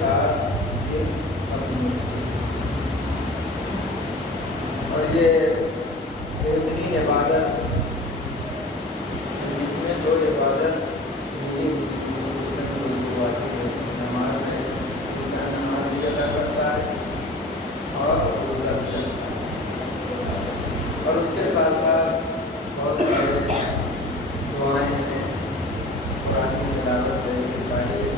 ساتھ اپنی اور یہ بہترین عبادت جس میں جو عبادت نماز ہے، نماز بھی ادا کرتا ہے اور روزہ بھی رکھتا ہے، اور اس کے ساتھ ساتھ بہت سارے دعائیں ہیں، قرآن کی تلاوت ہے، یہ ساری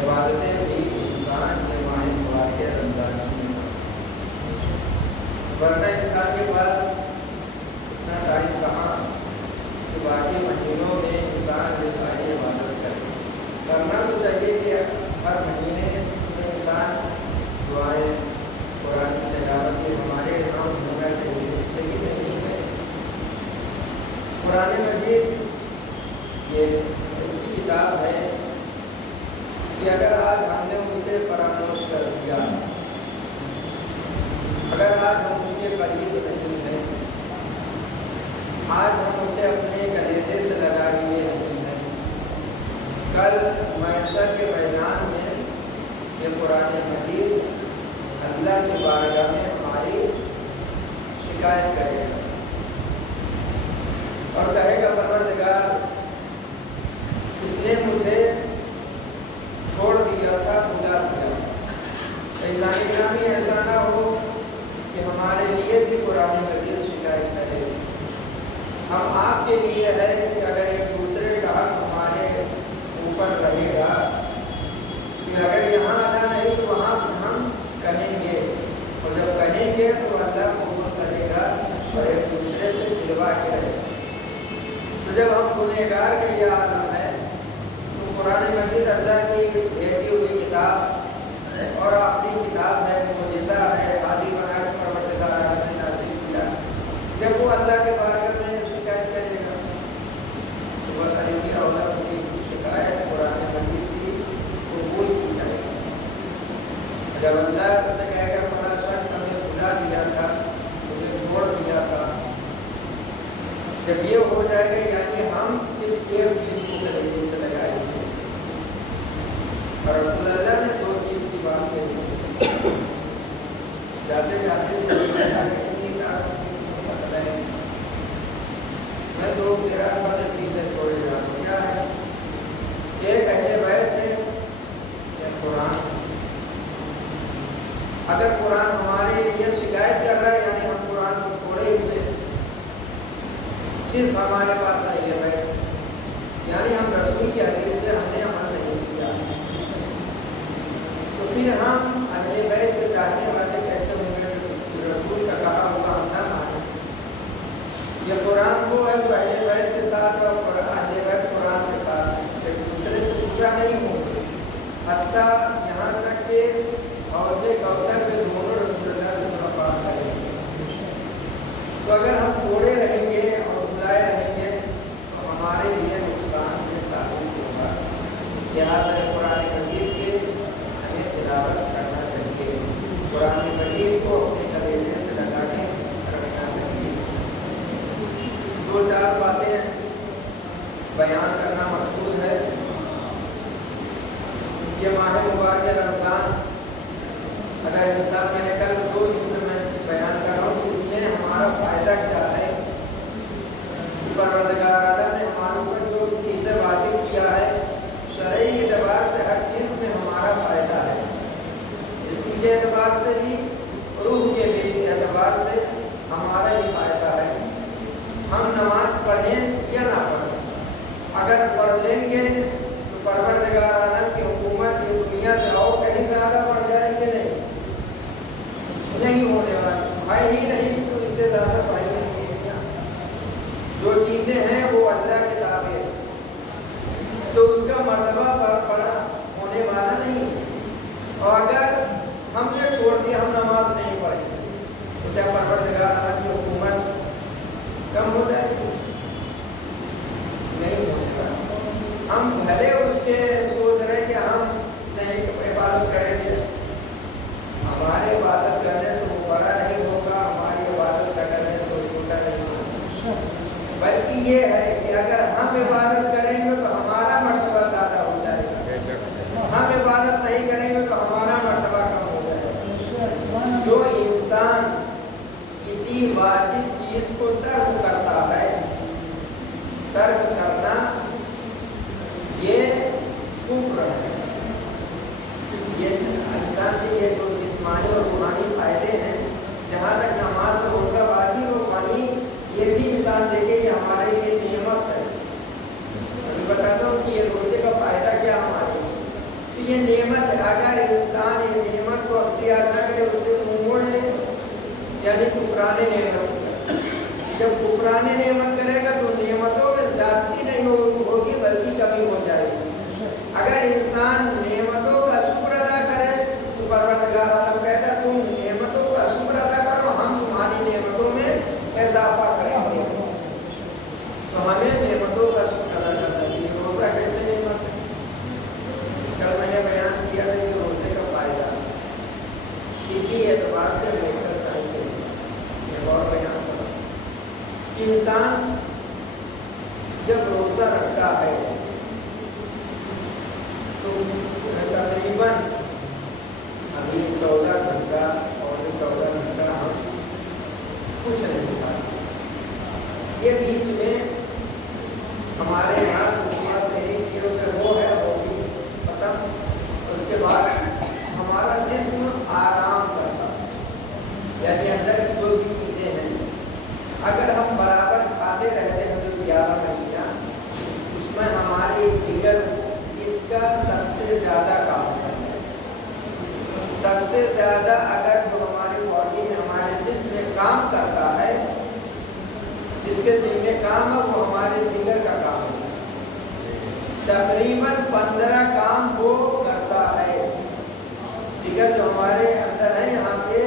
عبادتیں بھی انسان کے ماہ مبارک رمضان میں، ورنہ انسان کے پاس اتنا ٹائم کہاں کہ باقی مہینوں میں انسان یہ ساری عبادت کرے۔ کرنا تو چاہیے کہ ہر مہینے میں انسان دعائیں قرآن کی تلاوت کے ہمارے یہاں ہونا چاہیے، لیکن نہیں ہے۔ قرآن مجید یہ ایسی کتاب ہے کہ اگر آج ہم نے اسے فراموش کر دیا، اگر آج ہم اس کے قریب نہیں ہیں، آج ہم اسے اپنے کلیجے سے لگا لیے نہیں ہیں، کل معاشر کے میدان میں یہ قرآن مجید اللہ کی بارگاہ میں ہماری شکایت کرے گا اور کہے گا پروردگار اس نے مجھے چھوڑ دیا تھا، بھلا دیا۔ انسانی گرامی ایسا نہ ہو کہ ہمارے لیے بھی قرآن مجید شکایت کرے۔ ہم آپ کے لیے ہے کہ اگر ایک دوسرے کا حق ہمارے اوپر رہے گا کہ اگر یہاں ادا نہیں تو وہاں ہم کہیں گے، اور جب کہیں گے تو اللہ قبول کرے گا اور ایک دوسرے سے ملوا کے رہے گا۔ تو جب ہم گنہگار کا یہ عالم ہے تو قرآن مجید اللہ کی بھیجی ہوئی کتاب اور اپنی کتاب ہے، معجزہ ہے، عادی بنا کے پروردگار نے نازل کیا، جب وہ اللہ کے بارے میں شکایت کرے گا تو وہ کرے گی اور اس کی شکایت قرآن مجید کی قبول کی جائے گی۔ جب اللہ سے کہے گا فلاں شخص ہمیں بھلا دیا تھا، مجھے چھوڑ دیا تھا، جب یہ ہو جائے گا یعنی ہم صرف ایک چیز کو کلیجے سے لگائیں گے، اور رسول اللہ نے دو چیز کی بات کہی، جاتے جاتے میں دو تیرا چیزیں چھوڑے جا رہا ہوں، کیا ہے؟ ایک اہل بیت ہے یا قرآن۔ اگر قرآن ہمارے لیے شکایت کر رہا ہے یعنی ہم قرآن کو چھوڑے ہوئے، صرف ہمارے پاس اہل بیت یعنی ہم رسول کی حدیث سے ہم نے عمل نہیں کیا، تو پھر ہم اہل بیت کے چاہنے والے کیسے ہوں گے؟ رسول کا کہا ہوا ہم نہ مانیں۔ یہ قرآن کو ہے جو اہل بیت کے ساتھ اور اہل بیت قرآن کے ساتھ ایک دوسرے سے جڑا نہیں ہوں، حتیٰ یہاں تک کہ حوض کوثر میں دونوں رسول اللہ سے ملاقات کریں گے۔ تو اگر ہم چھوڑے رہیں گے اور بلائے رہیں گے تو ہمارے لیے نقصان کے ثابت ہوگا۔ لہٰذا قرآن مجید کے ہمیں تلاوت کرنا چاہیے، قرآن مجید کو اپنے کلیجے سے لگا کے رکھنا چاہیے۔ دو چار باتیں بیان کرنا مقصود ہے۔ یہ ماہ مبارک رمضان اگر انسان میں نے کل دو چیزیں میں بیان کر رہا ہوں، اس میں ہمارا فائدہ کیا ہے؟ پروردگار اعلیٰ نے ہمارے اوپر جو چیزیں واجب کیا ہے شرعی اعتبار سے ہر چیز میں ہمارا فائدہ ہے، جسم کے اعتبار سے بھی، روح کے بھی اعتبار سے ہمارا ہی فائدہ ہے۔ ہم نماز پڑھیں یا نہ پڑھیں، اگر پڑھ لیں گے تو پروردگار اعلیٰ کی حکومت یہ دنیا سے اور کہیں زیادہ بڑھ جائے گی نہیں ہونے والا، ہے ہی نہیں تو اس سے زیادہ فائدہ نہیں ہے۔ جو چیزیں ہیں وہ اللہ کے تابع ہے تو اس کا مرتبہ بڑا ہونے والا نہیں ہے، اور اگر ہم نے چھوڑ دیا، ہم نماز نہیں پڑھیں تو کیا پروردگار کی حکومت کم ہو جائے گی؟ نہیں ہونے والا۔ ہم بھلے اس کے سوچ رہے کہ ہم نہیں عبادت کریں گے، ہماری عبادت کرنے سے وہ بڑا نہیں ہوگا، ہماری عبادت کرنے سے وہ چھوٹا نہیں ہوگا، بلکہ یہ ہے کہ اگر ہم عبادت کریں گے تو ہمارا مرتبہ زیادہ ہو جائے گا، ہم عبادت نہیں इंसान किसी वाजिब चीज को तर्क करता है, तर्क करना ये कुफ्र है। ये इंसान के ये जो जिस्मानी और रूहानी फायदे हैं, जहाँ तक नमाज और रोज़ा वाजिब और पानी, ये भी इंसान देखे ये हमारे लिए नियमत है। अभी बताता हूँ कि ये रोज़े का फायदा क्या हमारे लिए। तो ये नियमत है, अगर इंसान ये नियमत को अख्तियार न करे, उससे मुँह मोड़ ले, यानी कुफराने नेमत। जब कुफराने नेमत करेगा तो नियमतों में ज़्यादती नहीं होगी बल्कि कमी हो जाएगी। अगर इंसान नेमतों का शुक्र अदा करे तो परवरदिगार आलम कहता तुम नेमतों का शुक्र अदा करो, हम तुम्हारी नेमतों में इजाफा करेंगे। तो हमें नेमतों का शुक्र अदा करना चाहिए। रोज़ा कैसे नेमत है? कल मैंने बयान किया था कि रोज़े का फायदा किसी एतबार से लेकर साइंस के और बयान करा कि इंसान जब रोज़ा रखता है तो तकरीबन अभी 14 घंटा और 14 घंटा हम कुछ नहीं खाते। ये बीच में हमारे यहाँ दुनिया से 1 किलोमीटर वो है वो भी खत्म। उसके बाद हमारा जिस्म आराम करता है, यानी अंदर की जो भी चीज़ें हैं अगर हम बराबर खाते रहते हैं तो 11 महीना, उसमें हमारी जिगर इसका सबसे ज़्यादा काम करता है। सबसे ज़्यादा अगर जो हमारी बॉडी में हमारे जिस्म में काम करता है, जिसके जिम्मे काम है वो हमारे जिगर का काम है। तकरीबन 15 काम वो करता है। जिगर जो हमारे अंदर है यहाँ पे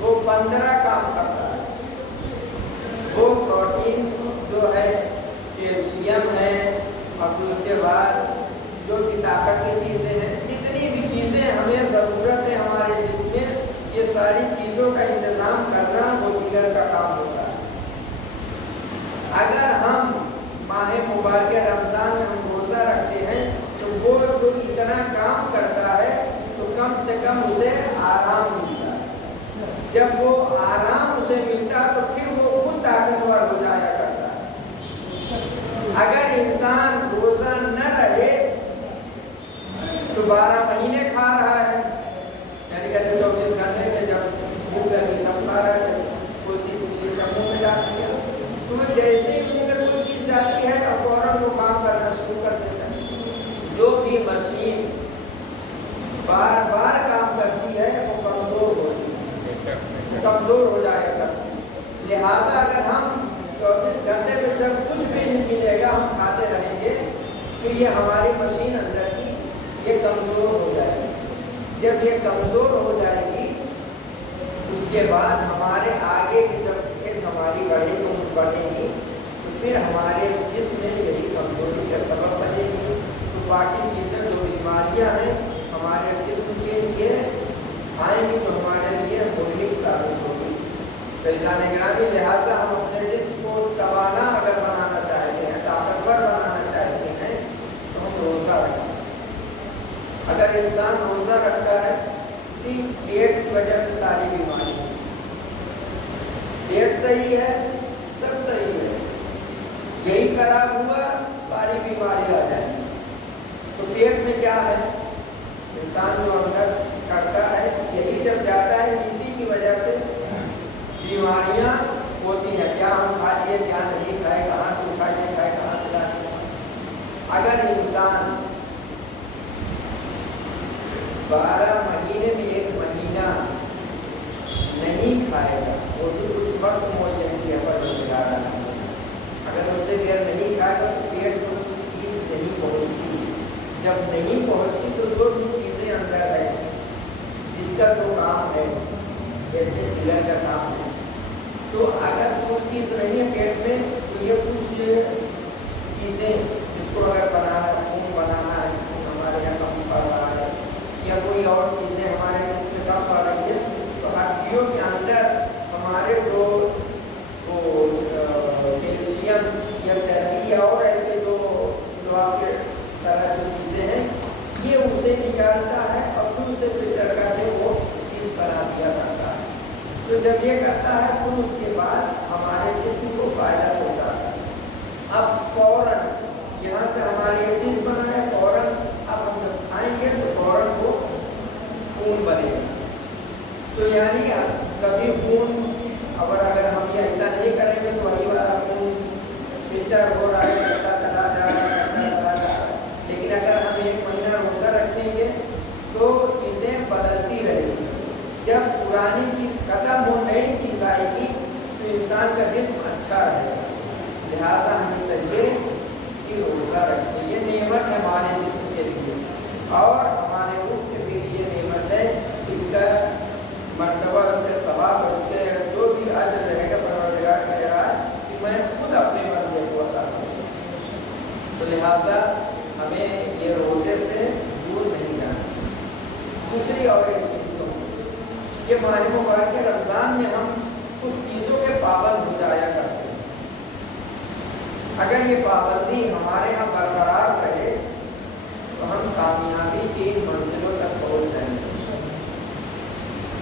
वो 15 काम करता है। वो प्रोटीन जो है, कैल्शियम है, और फिर उसके बाद जो कि ताकत की चीज़ें हैं, जितनी भी चीज़ें हमें ज़रूरत है हमारे जिस्म में, ये सारी चीज़ों का इंतज़ाम करना वो जिगर का काम होता है। अगर हम माह मुबारक रमज़ान में हम रोज़ा रखते हैं तो वो जो इतना काम करता है तो कम से कम उसे आराम मिलता है। जब वो आराम उसे मिलता तो फिर वो खुद ताकतवर हो जाया करता है। अगर इंसान रोज़ा न रहे तो 12 महीने खा रहा है, यानी कहते 24 घंटे में जब भूख लगी तब खा रहा है, कोई चीज़ के लिए मुँह में जाती है तो जैसे ही मुँह में कोई चीज़ जाती है और फौरन वो काम करना शुरू कर देता है। जो भी मशीन बार बार काम करती है वो कमज़ोर होती है, कमज़ोर हो जाया करती है। लिहाजा अगर हम 24 घंटे में जब कुछ भी नहीं मिलेगा हम खाते रहेंगे तो ये हमारी मशीन अंदर की ये कमज़ोर हो जाएगी। जब ये कमज़ोर हो जाएगी उसके बाद हमारे आगे की जब फिर हमारी बढ़ेगी तो फिर हमारे जिस्म में यही कमज़ोरी का सबब बनेगी। तो बाकी चीज़ें जो बीमारियाँ हैं हमारे जिस्म के लिए आएंगी तो हमारे लिए मुहलिक साबित होगी। पहचाने गिरामी, लिहाजा हम अपने जिस्म को तवाना अगर बनाना चाहते हैं, ताकतवर बनाना चाहते हैं तो हम रोज़ा रखें। अगर इंसान रोज़ा रखता है, इसी पेट की वजह से सारी बीमारी, पेट सही है सब सही है, यही खराब हुआ सारी बीमारी आ जाएगी। तो पेट में क्या है, इंसान जो अंदर करता है यही जब जाता है इसी की वजह से बीमारियां होती हैं। क्या हम खा लिए क्या नहीं खाए, कहाँ से उठाए खाए, कहाँ से लाए। अगर इंसान 12 महीने में 1 महीना नहीं खाएगा वो भी उस वक्त मुआयन किया पर लगा रहा है। अगर उससे देर नहीं खाएगा तो पेट को चीज़ नहीं पहुँचती। जब नहीं पहुँचती तो जो भी चीज़ें अंदर है जिसका तो काम है, जैसे जिगर का काम है, तो अगर वो चीज़ नहीं है पेट में तो ये कुछ चीज़ें जिसको अगर बनाना है, खून बनाना है, खून हमारे यहाँ कम पड़ रहा है या कोई और चीज़ें हमारे जिसमें कम पड़ रही है, तो हड्डियों के अंदर हमारे जो कैल्शियम या चर्बी और ऐसे जो आपके तरह की चीज़ें हैं ये उसे निकालता है और फिर उसे फिल्टर करके वो चीज़ बना दिया करता है। तो تو جب یہ کرتا ہے تو اس کے بعد ہمارے جسم کو فائدہ ہوتا ہے. اب فوراً یہاں سے ہماری یہ چیز بنا ہے، فوراً اب ہم جب کھائیں گے تو فوراً وہ خون بنے گا. تو یعنی کبھی خون اگر ہم یہ ایسا نہیں کریں گے تو وہی والا خون فلٹر ہو رہا ہے، چلا جا رہا ہے. لیکن اگر ہم 1 مہینہ روزہ رکھیں گے تو چیزیں بدلتی رہیں گی. جب پرانی چیز ختم ہو نئی چیز آئے گی تو انسان کا جسم اچھا رہے گا. لہٰذا ہمیں چاہیے کہ روزہ رکھیں. یہ نعمت ہے ہمارے جسم کے لیے اور ہمارے روح کے بھی لیے نعمت ہے. اس کا مرتبہ، اس کے ثواب، اس کے جو بھی اجر رہے گا پروردگار کہہ رہا ہے کہ میں خود اپنے بندے کو عطا کروں. تو لہٰذا ہمیں یہ روزے سے دور نہیں جانا. دوسری اور ایک چیز تو یہ ماہ مبارک رمضان میں ہم کچھ چیزوں کے پابند ہو جایا کرتے ہیں. اگر یہ پابندی ہمارے یہاں برقرار رہے تو ہم کامیابی کی منزلوں تک پہنچ جائیں گے.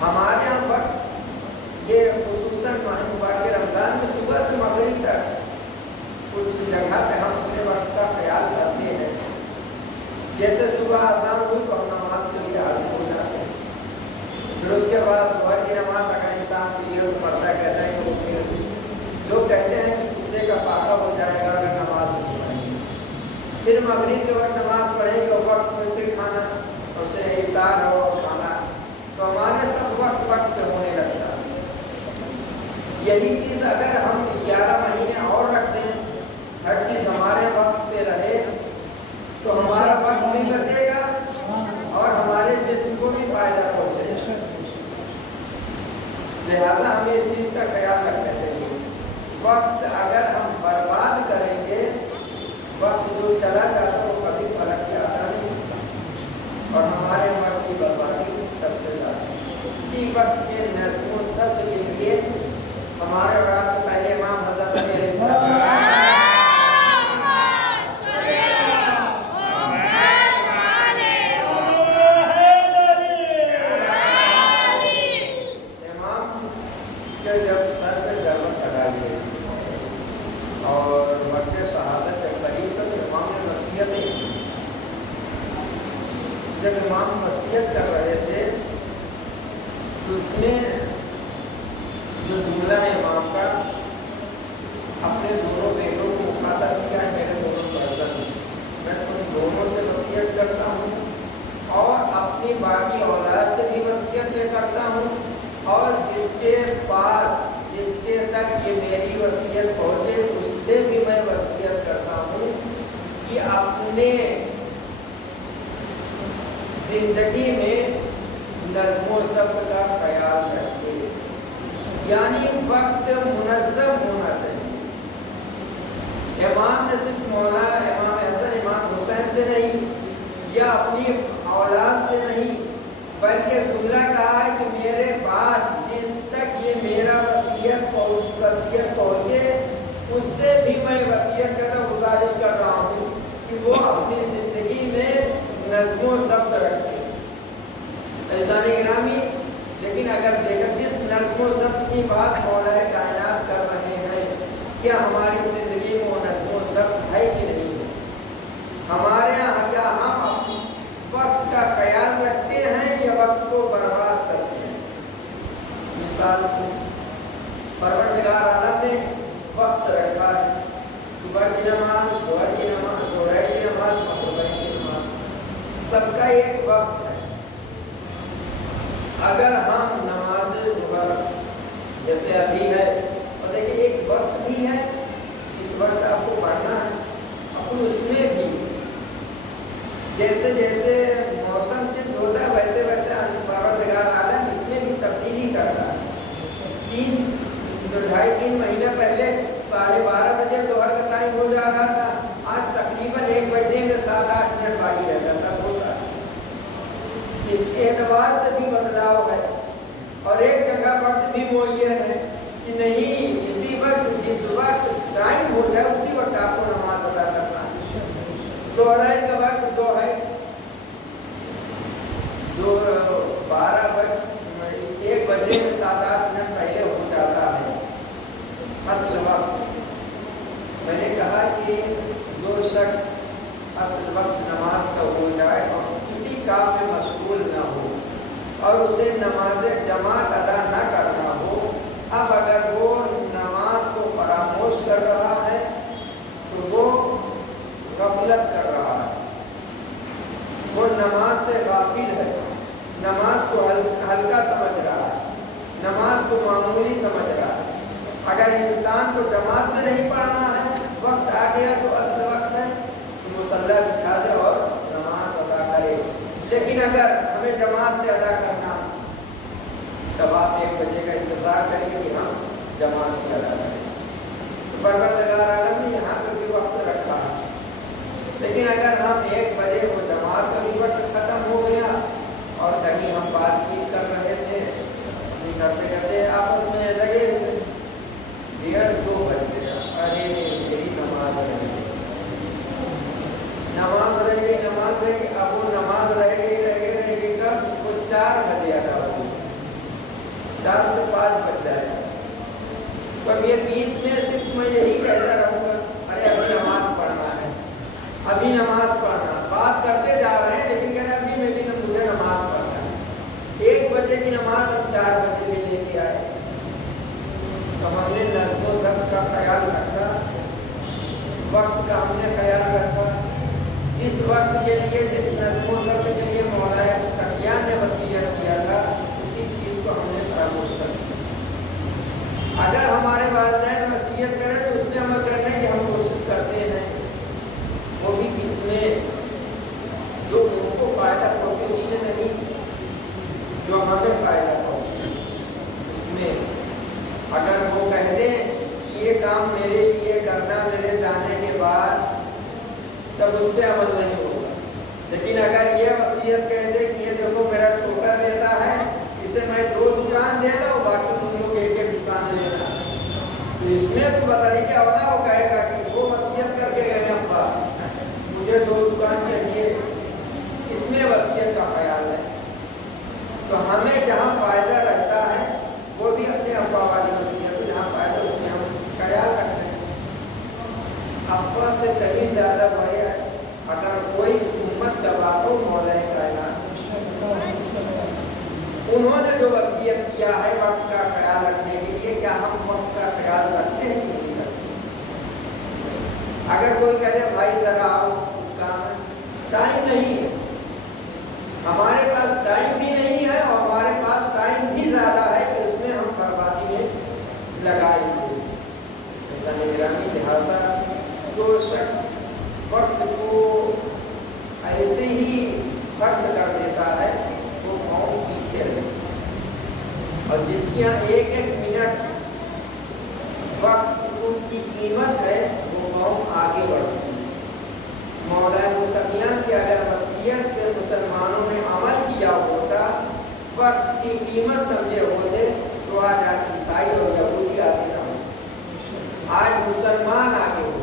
ہمارے یہاں وقت یہ خصوصاً ماہ مبارک رمضان میں صبح سے مغرب تک کچھ جگہ پہ ہم اپنے وقت کا خیال کرتے ہیں. جیسے صبح اذان ہوئی تو ہم نماز کے لیے حاضر ہو جاتے ہیں. پھر اس کے بعد ظہر کی نماز اگر انسان پیریڈ پڑھتا کہتا ہے کہ لوگ کہتے ہیں کہ کتنے کا پاکا ہو جائے گا اگر نماز نہیں پڑھیں گے. پھر مغرب کے وقت نماز پڑھیں گے، وقت میں پھر کھانا اور سے افطار ہو کھانا، تو ہمارے سب وقت پہ ہونے لگتا ہے. یہی چیز اگر ہم 11 مہینے اور رکھ دیں، ہر چیز ہمارے وقت پہ رہے تو ہمارا وقت بھی بچے گا اور ہمارے جسم کو بھی فائدہ پہنچے گا. لہٰذا ہم یہ چیز کا خیال رکھتے ہیں. وقت اگر ہم برباد کریں گے، وقت جو چلا جاتا وہ کبھی پلٹ کے آتا نہیں اور ہمارے وقت کی بربادی سب سے زیادہ. اسی وقت کے نظم و ضبط کے لیے ہمارے رات پہلے امام حضرت علیہ السلام جب امام وصیت کر رہے تھے تو اس میں جو جملہ ہے امام کا، اپنے دونوں بیٹوں کو مخاطب کیا ہے، میرے دونوں فرزند، میں تم دونوں سے وصیت کرتا ہوں اور اپنی باقی اولاد سے بھی وصیت یہ کرتا ہوں اور جس کے پاس جس کے تک یہ میری وصیت پہنچے اس سے بھی میں وصیت کرتا ہوں کہ اپنے زندگی میں نظم و ضبط کا خیال رکھے. یعنی وقت منظم ہونا چاہیے. امام نے صرف مولا امام حسن امام حسین سے نہیں یا اپنی اولاد سے نہیں بلکہ گزرا کہا ہے کہ میرے بعد جس تک یہ میرا وصیت پہنچے اس سے بھی میں وصیت کرنا گزارش کر رہا ہوں کہ وہ اپنی زندگی میں نظم و ضبط رکھے. عزیزان گرامی، لیکن اگر دیکھیں جس نظم و ضبط کی بات مولا کائنات کر رہے ہیں، کیا ہماری زندگی میں وہ نظم و ضبط ہے کہ نہیں ہے؟ ہمارے یہاں کیا ہم وقت کا خیال رکھتے ہیں یا وقت کو برباد کرتے ہیں؟ مثال پروردگار عالم نے وقت رکھا ہے. صبح کی نماز، ظہر کی نماز، ظہر کی نماز، مغرب کی نماز، سب کا ایک وقت ہے. اگر ہم نماز ظہر جیسے ابھی ہے اور دیکھیں ایک وقت بھی ہے، اس وقت آپ کو پڑھنا ہے، اپن اس میں بھی جیسے جیسے موسم چینج ہوتا ہے ویسے ویسے پروردگار عالم اس میں بھی تبدیلی کرتا ہے. 2.5-3 مہینے پہلے 12:30 بجے ظہر کا ٹائم ہو جا رہا تھا، آج تقریباً 1 بجے میں 7-8 منٹ باقی رہ جاتا ہوتا ہے. اس کے اعتبار سے بھی بدلاؤ ہے اور ایک جگہ وقت بھی معین ہے کہ نہیں اسی وقت جس وقت ٹائم ہو جائے اسی وقت آپ کو نماز ادا کرنا ہے. ظہر کا وقت جو ہے 12 بجے 1 بجے میں 7-8 منٹ शख्स असल वक्त नमाज का हो जाए और किसी काम में मशगूल न हो और उसे नमाज जमात अदा न करना हो, अब अगर वो नमाज को फरामोश कर रहा है तो वो गफलत कर रहा है, वो नमाज से गाफिल है, नमाज को हल्का समझ रहा है, नमाज को मामूली समझ रहा है। अगर इंसान को जमात से नहीं पढ़ना है, वक्त आ गया तो असल वक्त है तो मुसल्ला बिछा दे और नमाज अदा करे। लेकिन अगर हमें जमात से अदा करना, तब आप 1 बजे का इंतजार करेंगे कि हम जमात से अदा करें। तो परवरदिगार आलम ने यहाँ पर भी वक्त रखा है, लेकिन अगर हम 1 बजे वो जमात का भी वक्त खत्म हो गया और कहीं हम बातचीत कर रहे थे, करते करते आपस में लगे 1:30-2 बज गया, अरे मेरी नमाज रह गई, नमाज रह गई। अब वो नमाज रह गई कब? वो 4 बजे अदा होगी, 4 से 5 बज जाएगा। तब ये बीच में सिर्फ मैं यही कहता रहूँगा, अरे अभी नमाज पढ़ना है, अभी नमाज पढ़ना। बात करते जा रहे हैं लेकिन कहना अभी मुझे नमाज पढ़ना है। 1 बजे की नमाज हम 4 बजे में लेके आए, तो हमने नज़्म व ज़ब्त का ख्याल रखा, वक्त का हमने ख्याल रखा। जिस वक्त के लिए, जिस नज़्म व ज़ब्त के लिए मौलाए तकिया ने वसीयत किया था, उसी चीज़ को हमने फरामोश कर दिया। अगर हमारे वालिदैन वसीयत करें तो उसमें अमल करने की हम कोशिश करते हैं, वो भी किसमें जो उनको फ़ायदा पहुँचे, उसमें नहीं जो हमें फ़ायदा पहुँचे उसमें। अगर वो कह दें कि ये काम मेरे लिए करना मेरे जाने के बाद, तब उस पर अमल नहीं होगा। लेकिन अगर ये वसीयत कह दे कि ये देखो मेरा छोटा बेटा है, इसे मैं 2 दुकान देता हूँ, बाकी तुम लोग 1-1 दुकान लेना, तो इसमें तो पता नहीं क्या होगा। वो कहेगा कि वो वसीयत करके गए अब्बा मुझे 2 दुकान चाहिए, इसमें वसीयत का ख्याल है। तो हमें जहाँ फायदा रहता है वो भी अपने अब्बा वाली वसीयत, जहाँ फायदा उसमें हम ख्याल रखते हैं। अब्बा से कहीं ज़्यादा बड़े अगर कोई उम्मत दबा तो मौलाए कायनात, उन्होंने जो वसीयत किया है वक्त का ख्याल रखने के लिए, क्या हम वक्त का ख्याल रखते हैं कि नहीं रखते? अगर कोई कहे भाई जरा आओ, टाइम नहीं है, हमारे पास टाइम भी नहीं है और हमारे पास टाइम भी ज़्यादा है कि उसमें हम बर्बादी में लगाएंगे। लिहाजा जो शख्स वक्त को ऐसे ही खर्च कर देता है वो कौम पीछे रहे, और जिसके यहाँ 1-1 मिनट वक्त की कीमत है वो कौम आगे बढ़ती है। मौलाए मुत्तक़ियान की अगर वसीयत से मुसलमानों ने अमल किया होता, वक्त की कीमत समझे होते, तो आज ईसाई और यहूदी आगे न हो, आज मुसलमान आगे हो।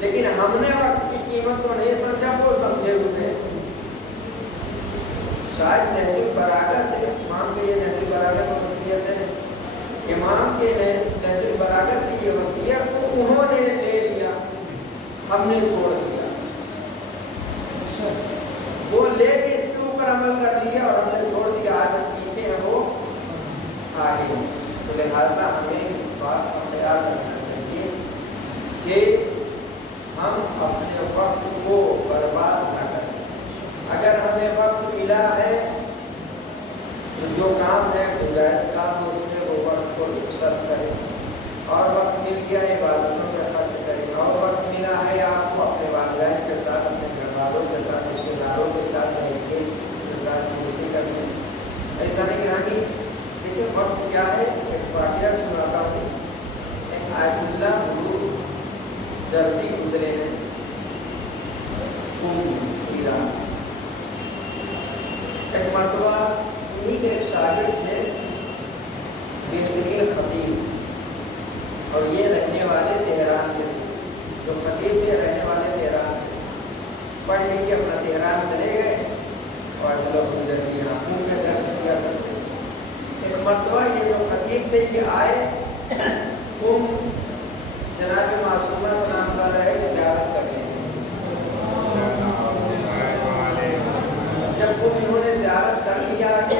लेकिन हमने वक्त की कीमत को नहीं समझा, वो समझे हुए। शायद नहजुल बलागा से इमाम के ये नहजुल बलागा की वसीयत है, इमाम के नहजुल बलागा से ये वसीयत को उन्होंने ले लिया, हमने छोड़ दिया। वो लेके इसके ऊपर अमल कर लिया और हमने छोड़ दिया, आज पीछे है वो आगे। तो लिहाजा हमें इस बात का ख्याल रखना चाहिए कि हम अपने वक्त को बर्बाद न करें। अगर हमें वक्त मिला है तो जो काम है गुंजाइश काम, उसमें वो वक्त को सर्व करें, और वक्त मिल गया इबादतों में खर्च करें, और वक्त मिला है आपको अपने वालिदैन के साथ, अपने घर वालों के साथ, रिश्तेदारों के साथ रहकर उनके साथ दोस्ती करनी। ऐसा नहीं कि देखिए वक्त क्या है। एक वाक़या सुनाता हूँ। एक आयतुल्लाह गुरु जल्दी गुजरे हैं ईरान। एक मरतबा उन्हीं के शागिर्द थे बेहतरीन खतीब, और ये रहने वाले तेहरान के, जो खतीब थे रहने वाले तेहरान थे। पढ़ लिख के अपना तेहरान चले गए और लोग गुजर दिया में दर्शन किया करते। एक मरतबा ये जो खतीब थे ये आए, जनाब मासूमा सलाम ज़ियारत करने। कर लिया कि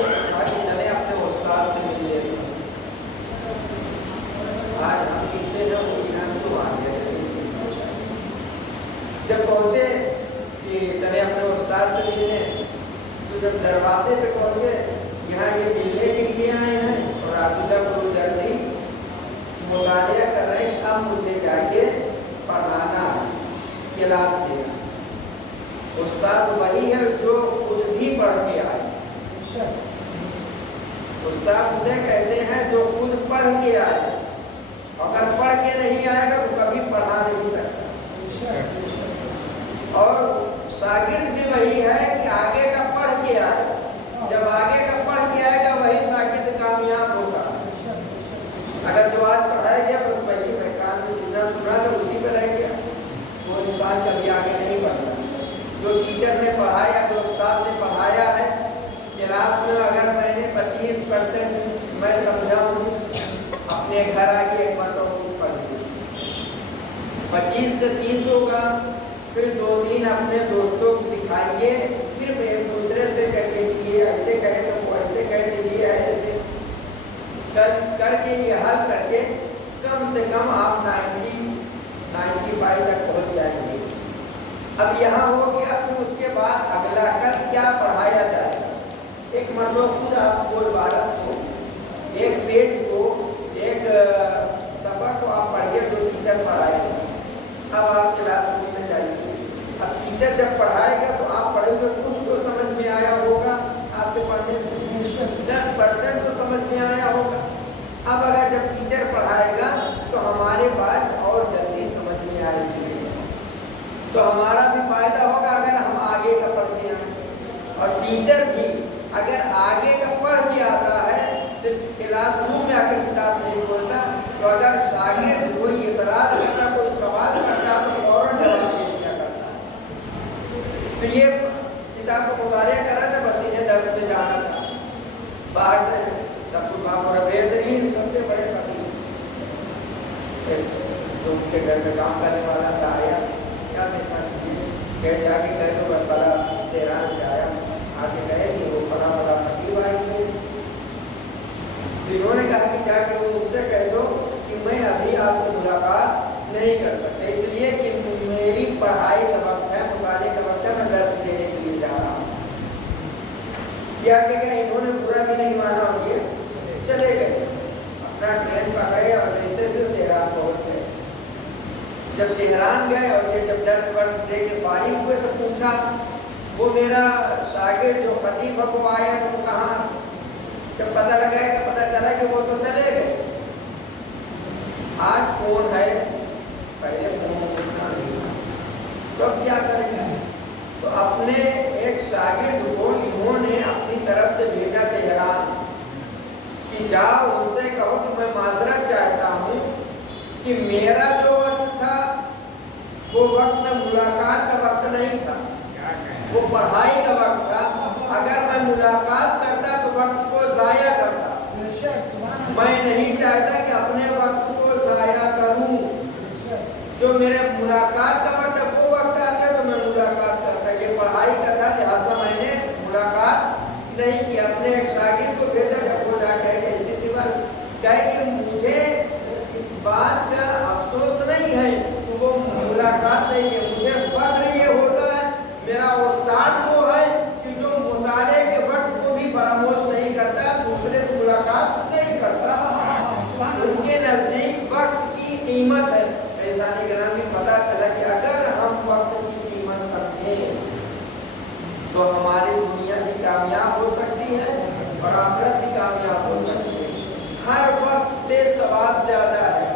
चले अपने उस्ताद से मिल लेते हैं। आज हम लिखते हैं वो ईरान तो आ गए। जब पहुँचे कि चले अपने उस्ताद से मिलने, तो जब दरवाजे पे पहुँचे, यहाँ ये मिलने के लिए आए हैं और आबिदा को जल्दी मुतालिया कर रहे हैं, अब मुझे जाके पढ़ाना है, क्लास देना। उस्ताद वही है जो खुद भी पढ़ के आए। उस्ताद उसे कहते हैं जो खुद पढ़ के आए। अगर पढ़ के नहीं आएगा तो कभी पढ़ा नहीं सकता। और शागिर्द भी वही है कि आगे का पढ़ के आए। जब आगे का पढ़ के आएगा वही शागिर्द कामयाब होगा। अगर जो आज पढ़ाया गया बस वही कान में जितना सुना तो उसी पर रह गया, वो इंसान कभी आगे नहीं बढ़ता। जो टीचर ने पढ़ाया, जो उस्ताद ने पढ़ाया है, क्लास में अगर मैंने 25% मैं समझाऊँ, अपने घर आके एक बार तो पढ़ ली, 25 से 30 होगा, फिर 2-3 अपने दोस्तों को दिखाइए, फिर एक दूसरे से कहिए कि ये ऐसे कहे तो वो ऐसे कह दीजिए, ऐसे करके ये हल करके कम से कम आप 90-95 तक पहुँच जाएंगे। अब यहाँ हो गया, फिर उसके बाद अगला कल क्या पढ़ाया जाएगा। एक मतलब खुद आपको इबारत को, एक पेज को, एक सबक को आप पढ़िए जो टीचर पढ़ाएगा। अब आप क्लासरूम में जाइए, अब टीचर जब पढ़ाएगा तो आप पढ़ेंगे, कुछ तो समझ में आया होगा, आपके पढ़ने से 10% तो समझ में आया होगा। अब अगर जब टीचर पढ़ाएगा तो हमारे बात और जल्दी समझ में आएगी, तो हमारा भी फायदा होगा अगर हम आगे का पढ़ते हैं। और टीचर भी अगर आगे का पढ़ के आता है, सिर्फ क्लासरूम में आकर किताब नहीं बोलता, तो अगर शागिर्द कोई इतराज करता, कोई सवाल करता तो फौरन जवाब दे दिया करता। तो ये किताब को मुतालिया करा था, बस इन्हें दर्स में जाना था। बाहर से बेहतरीन सबसे बड़े पति तो उनके घर में काम करने वाला था, आया क्या देखना कह जाके घर में बड़ा तेहरान से आया, आके कहे कि वो बड़ा बड़ा फकीर आए थे। तो इन्होंने कहा कि जाके वो मुझसे कह दो कि मैं अभी आपसे मुलाकात नहीं कर सकता, इसलिए कि मेरी पढ़ाई का वक्त है, मुतालिया का वक्त है, मैं दर्स देने के लिए जा रहा हूँ। क्या क्या इन्होंने पूरा भी नहीं माना, ये चले गए, अपना ट्रेन पकड़े और जैसे फिर तेहरान पहुँच गए। जब तेहरान गए और ये जब दर्स वर्ष दे के फारिग हुए तो पूछा, वो मेरा शागिर्द जो खतीब है वो आया तो कहाँ? जब पता लगा कि पता चला कि वो तो चले गए। आज फोन है, पहले फोन उठना नहीं, तो अब क्या करेंगे? तो अपने एक शागिर्द को इन्होंने अपनी तरफ से भेजा तेहरान कि जाओ उनसे कहो कि मैं माजरत चाहता हूँ कि मेरा जो वक्त था वो वक्त में मुलाकात का वक्त नहीं था, वो पढ़ाई का वक्त था। अगर मैं मुलाकात करता तो वक्त को ज़ाया करता, मैं नहीं चाहता कि अपने वक्त को ज़ाया करूँ। जो मेरे मुलाकात का वक्त वो वक्त आता तो मैं मुलाकात करता, ये पढ़ाई का था, लिहाजा मैंने मुलाकात नहीं की। अपने एक शागिर्द को भेजा, जब वो जाके ऐसी सी बात कहे कि मुझे इस बात का अफसोस नहीं है कि वो मुलाकात नहीं है, मुझे फख्र ये होता है मेरा उस्ताद वो है कि जो मुताले के वक्त को भी फरामोश नहीं करता, दूसरे से मुलाकात नहीं करता। उनके नज़दीक वक्त की कीमत है। पेशानी ग्रामी पता चला कि अगर हम वक्त की कीमत समझें तो हमारी दुनिया भी कामयाब हो सकती है और आखिरत भी कामयाब हो सकती है। हर वक्त पे सवाब ज्यादा है,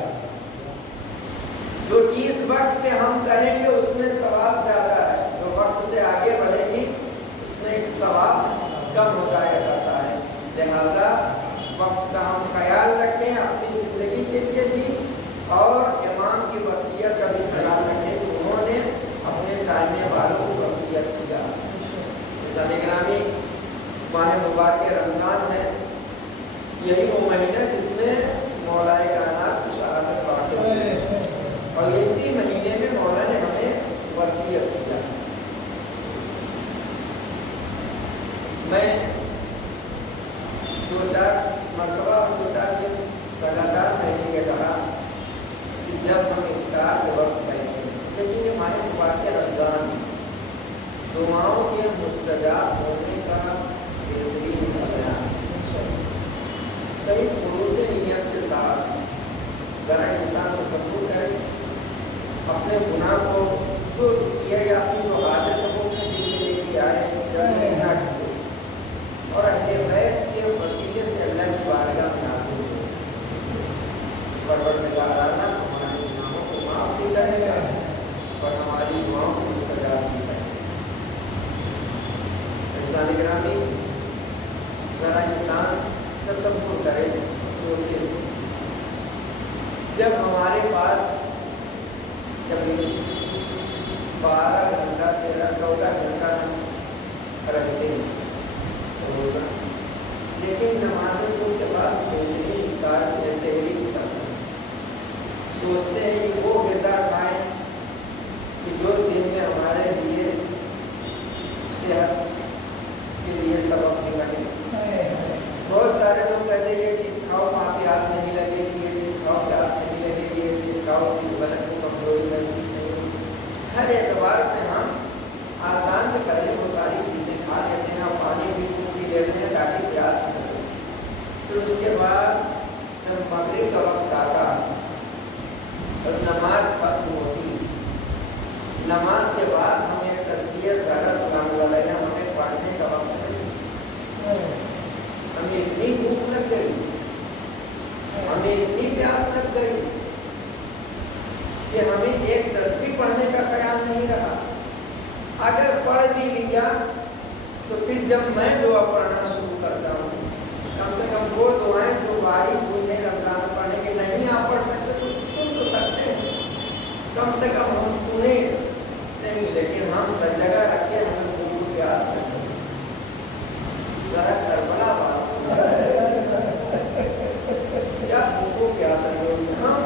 जो चीज वक्त पे हम करेंगे उसमें सवाब ज्यादा है, जो वक्त से आगे बढ़ेगी उसमें सवाब कम हो जाया जाता है। लिहाजा वक्त का हम ख्याल रखें अपनी जिंदगी के लिए भी, और इमाम की वसीयत का भी ख्याल रखें कि उन्होंने अपने जानने वालों को वसीयत किया। ग्रामी माह मुबारक रमज़ान है, यही वो महीना जिसमें मौलाए कायनात की शहादत वाक़ हुई, और इसी महीने में मौला ने हमें वसीयत किया। मैं जब हम इफ्तार के वक्त कहेंगे, लेकिन ये माह मुबारक रमज़ान दुआओं के मुस्तजाब होने का बेहतरीन बयान। सही पुरुष नियत के साथ ज़रा इंसान तसव्वुर करे अपने गुनाह को तो किया या अपनी जो आदत है वो अपने दिल में लेके आए और अहले बैत के वसीले से अल्लाह की बारगाह में हाजिर हो। परवरदिगाराना हमारे गुनाहों को माफ़ भी करेगा और हमारी दुआओं को मुस्तजाब भी करेगा। इंसान गिरामी ज़रा इंसान तसव्वुर करे, सोचे जब हमारे पास कभी 12 घंटा 13-14 घंटा रखते हैं रोज़ा, लेकिन नमाज़ों के बाद बेहतरीन इफ्तार जैसे ही उठाते हैं, सोचते हैं कि वो ग़िज़ा खाएँ कि जो दिन में हमारे लिए सेहत के लिए सबब निकले। बहुत सारे लोग कहते हैं ये चीज़ खाओ वहाँ प्यास नहीं लगेगी, ये चीज़ खाओ प्यास नहीं लगेगी, ये चीज़ खाओ कि बदन को कमजोरी महसूस नहीं होगी। हर एतबार से हम आसान के पहले वो सारी चीज़ें खा लेते हैं और पानी भी पी लेते हैं ताकि प्यास न लगे। फिर उसके बाद जब मगरिब का वक्त आता और नमाज खत्म होती, नमाज के बाद हमें तस्बीह ज़रा सलाम अलैहि हमें पढ़ने का वक्त नहीं। हमें इतनी भूख लग गई, हमें इतनी प्यास लग गई कि हमें एक तस्बीह पढ़ने का ख्याल नहीं रहा। अगर पढ़ भी लिया तो फिर जब मैं दुआ पढ़ना शुरू करता हूँ, कम से कम वो दुआएं जो बारी मुझे रमज़ान पढ़ने के नहीं आप पढ़ सकते तो सुन तो सकते हैं, कम से कम हम सुने नहीं, लेकिन हम सब जगह रखे हमें भूख प्यास नहीं। ज़रा करबला बात क्या भूखों प्यास नहीं, हम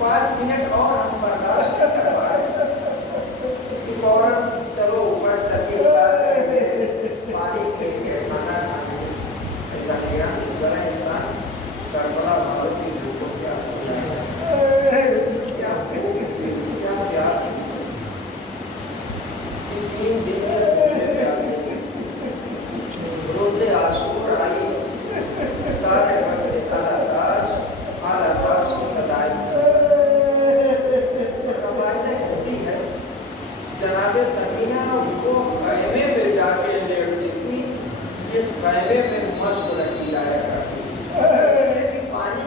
5 मिनट और हम बर्दाश्त नहीं कर पाए कि फौरन चलो ऊपर चलिए पानी पी के खाना खाने। ऐसा नहीं है, ज़रा इंसान करबला भारत की भूखों प्यास क्या प्यास है, 3 दिन में प्यास है। रोज़े आशूर आई सारे बच्चे आलाताश की सदाई होती है। जनाबे सकीना उनको खैमे पे जाके लेटती थी, इस खैमे में मस्त रखी जाया करती थी, इसलिए कि पानी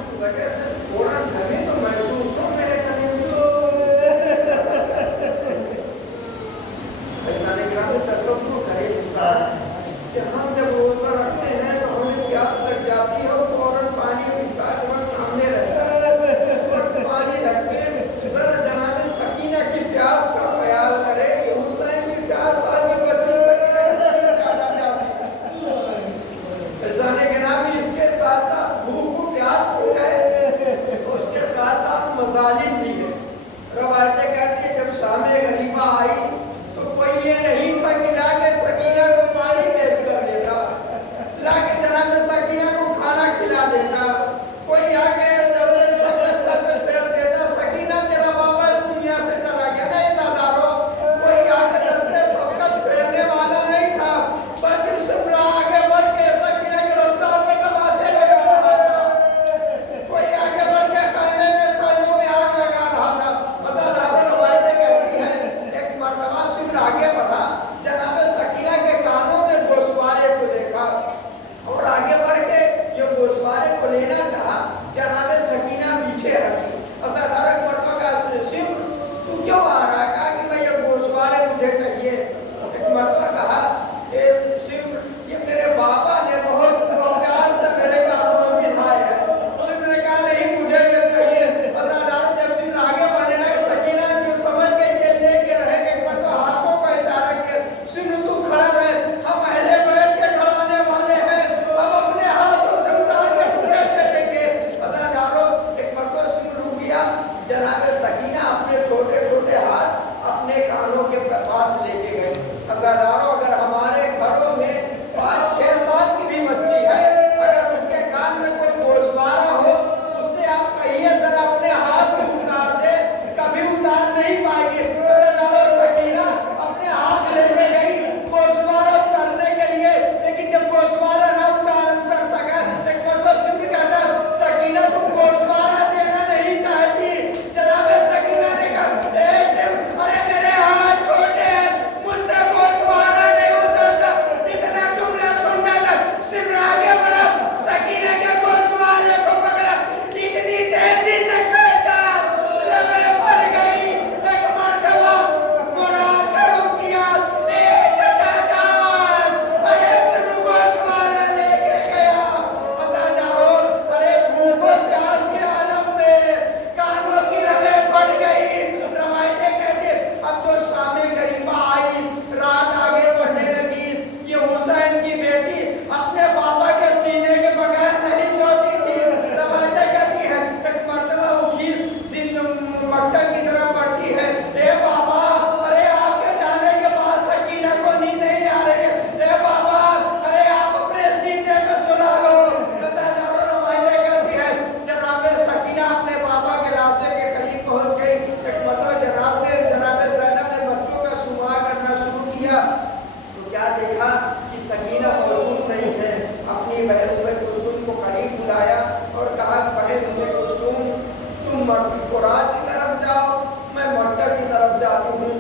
मक्की खुराक की तरफ जाओ, मैं मक्का की तरफ जाती हूँ।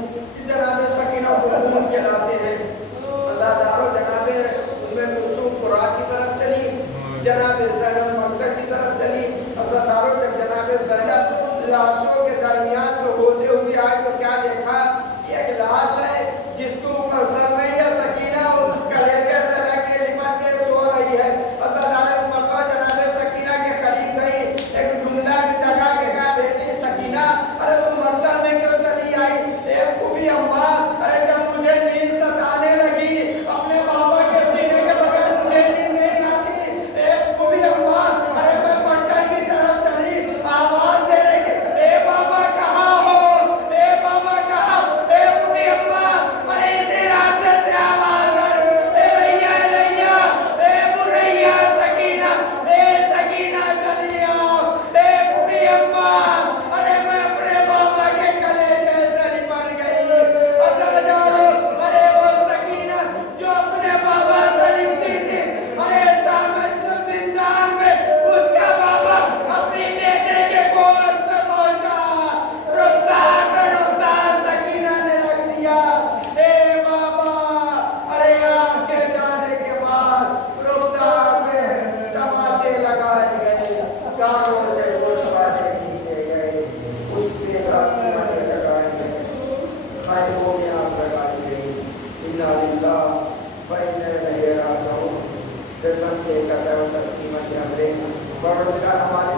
जनाब सकीना हुकुम के लाते हैं, अल्लाह जनाब उनमें कुलसूम खुराक की तरफ चली, जनाब ज़ैनब मक्का की तरफ चली। अज़ादारों जब जनाब ज़ैनब लाशों के दरमियान से होते हुए आए तो क्या देखा? एक लाश है जिसके ऊपर सर नहीं है, सकीना उस कलेजे से लगे लिपट के सो रही है। अज़ादारों मक्का जनाब सकीना के करीब गई, एक जुमला जगह के कहा, बेटी सकीना, अरे तुम मक्तब में क्यों चली आई? एक खूबी अम्मा, अरे जब मुझे नींद सताने लगी, अपने बाबा के सीने के बगैर मुझे नींद नहीं आती। एक खूबी अम्मा, अरे मैं मक्का की तरफ चली, आवाज दे रही थी, ए बाबा कहाँ हो? ए बाबा कहाँ? ए खूबी अम्मा, अरे इसी रास्ते से आवाज आ रही, ए लैया, ए बुरैया सकीना, ए सकीना चली आओ। ए खूबी अम्मा, अरे मैं अपने बाबा के कलेजे से लिपट गई। अज़ादारो, अरे वो सकीना जो अपने बाबा से लिपटी थी, अरे शाम जो जिंदान में उसका बाबा अपनी बेटे के गोद में पहुंचा। रुखसार सकीना ने रख दिया। ए बाबा, अरे आपके जाने के बाद रुखसार में तमाचे लगाए गए, कानों से गोशवारे किए गए, उस बेघर कुआं लगाए गए, खाइबों में आग लगाई गई। इन्ना लिल्लाह व इन्ना इलैहि राजिऊन। कसम के कदर तस्लीमत हमरे बड़ोदरा हमारे